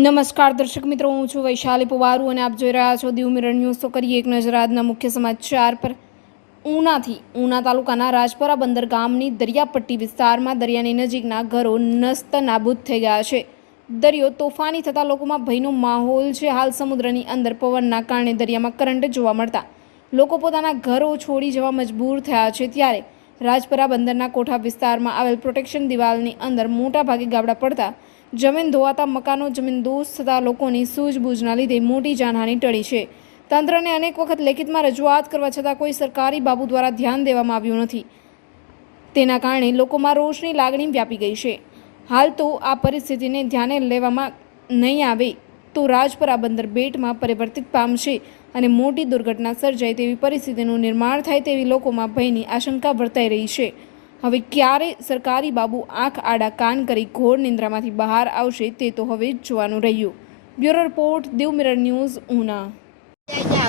નમસ્કાર દર્શક મિત્રો, હું છું વૈશાલી પુવારુ અને આપ જોઈ રહ્યા છો દીવ મિરર ન્યૂઝ. તો કરીએ એક નજર આજના મુખ્ય સમાચાર પર. ઉનાથી, ઉના તાલુકાના રાજપરા બંદર ગામની દરિયાપટ્ટી વિસ્તારમાં દરિયાની નજીકના ઘરો નસ્ત નાબૂદ થઈ ગયા છે. દરિયો તોફાની થતાં લોકોમાં ભયનો માહોલ છે. હાલ સમુદ્રની અંદર પવનના કારણે દરિયામાં કરંટ જોવા મળતા લોકો પોતાના ઘરો છોડી જવા મજબૂર થયા છે. ત્યારે રાજપરા બંદરના કોઠા વિસ્તારમાં આવેલ પ્રોટેક્શન દિવાલની અંદર મોટાભાગે ગાબડા પડતા જમીન ધોવાતા મકાનો જમીન દોષ થતા લોકોની સૂઝબૂઝના લીધે મોટી જાનહાની ટળી છે. તંત્રને અનેક વખત લેખિતમાં રજૂઆત કરવા છતાં કોઈ સરકારી બાબુ દ્વારા ધ્યાન દેવામાં આવ્યું નથી. તેના કારણે લોકોમાં રોષની લાગણી વ્યાપી ગઈ છે. હાલ તો આ પરિસ્થિતિને ધ્યાને લેવામાં નહીં આવે તો રાજપરા બંદર બેટમાં પરિવર્તિત પામશે અને મોટી દુર્ઘટના સર્જાય તેવી પરિસ્થિતિનું નિર્માણ થાય તેવી લોકોમાં ભયની આશંકા વર્તાઈ રહી છે. હવે ક્યારે સરકારી બાબુ આંખ આડા કાન કરી ઘોર નિંદ્રામાંથી બહાર આવશે તે તો હવે જ જોવાનું રહ્યું. Bureau report, Diu mirror news, Una.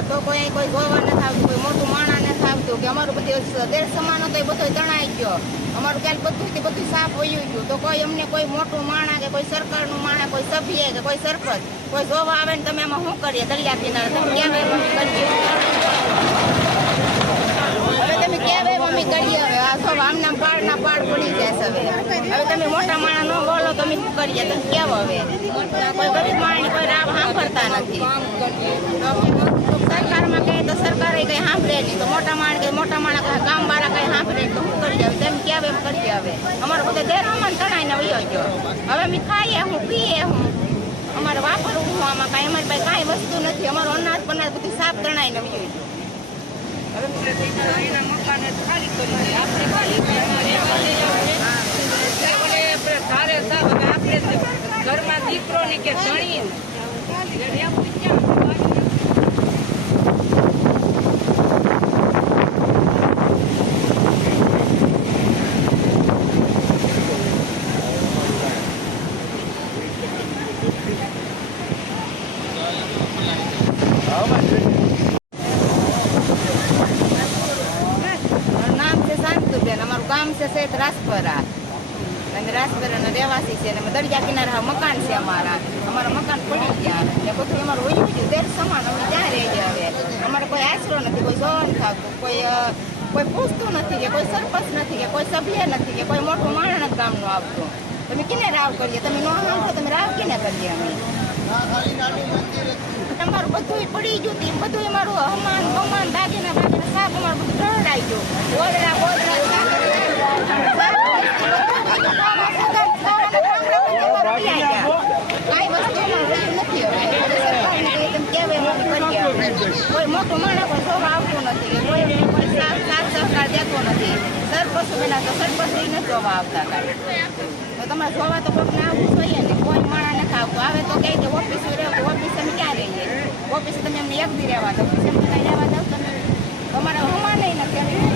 તો કોઈ કોઈ ગોવા નથી આવતું કોઈ મોટું માણા નથી આવતું કે અમારું બધું દેશ સમાન હતો, એ તણાઈ ગયો. અમારું ક્યાંક બધું તે બધું સાફ વયું ગયું. તો કોઈ અમને કોઈ મોટું માણા કે કોઈ સરકારનું માણા, કોઈ સભ્ય કે કોઈ સરપંચ, કોઈ જોવા આવે ને તમે એમાં શું કરીએ? દરિયા કિનારે તમે હવે તમે ક્યાં ભાઈ મમ્મી કરીએ હવે આ સૌ આમના પાડના પાડ પડી જશે હવે હવે તમે મોટા માણસ ન બોલો તમે શું કરીએ? તમે કેવો હવે? કોઈ ગરીબ માણસ કોઈ રાહ સાંભળતા નથી. સરકારમાં કહે તો સરકારે કઈ સાંભળે નહીં. તો મોટા માણસ કે મોટા માણસ કંઈ ગામ વાળા કઈ સાંભળે તો શું કરી આવે તેમ ક્યાં એમ કરીએ હવે? અમારો બધો દેરામાં તણાઈને વયો ગયો. હવે અમે ખાઈએ હું, પીએ હું. અમારે વાપરવું હું, આમાં કાંઈ, અમારી પાસે કાંઈ વસ્તુ નથી. અમારો અનાજ પનાજ બધું સાફ તણાઈને વયો ગયો. ઘરમાં દીકરો ને કે ધણી મારું નામ છે શાંતુબેન અમારું ગામ છે શેઠ રાજપરા કિનારે મકાન છે અમારા. અમારા મકાન પડી ગયા એટલે બધું અમારું દેર સમાન અમે ત્યાં રહી ગયા હવે. અમારે કોઈ આશરો નથી, કોઈ કોઈ કોઈ પૂછતું નથી કે કોઈ સરપંચ નથી કે કોઈ સભ્ય નથી કે કોઈ મોટું માણસ ગામનું આવતું. તમે કેને રાવ કરીએ? તમે નો સાંભળો તમે રાવ કિને કરીએ અમે? તમારું બધું પડી ગયું તું બધું મારું હમાન, બમાન, દાગીના, બાગીના સાપ અમારું બધું ઢળાઈ ગયું. કોઈ જોવા આવતો નથી. કોઈ કોઈ સાથ સહકાર દેતો નથી. સરપંચ બના તો સરપંચ નથી જોવા આવતા કાંઈ તો તમારે જોવા તો કોઈક આવવું જોઈએ ને. કોઈ માણસ નથી આવતું. આવે તો કહે કે ઓફિસ રહેવું ઓફિસ અમે ક્યાં રહીએ? ઓફિસ તમે એમને એક દી રહેવા દો. ઓફિસ એમને કઈ રહેવા દો તમે. તમારે હમણાં નહીં નથી.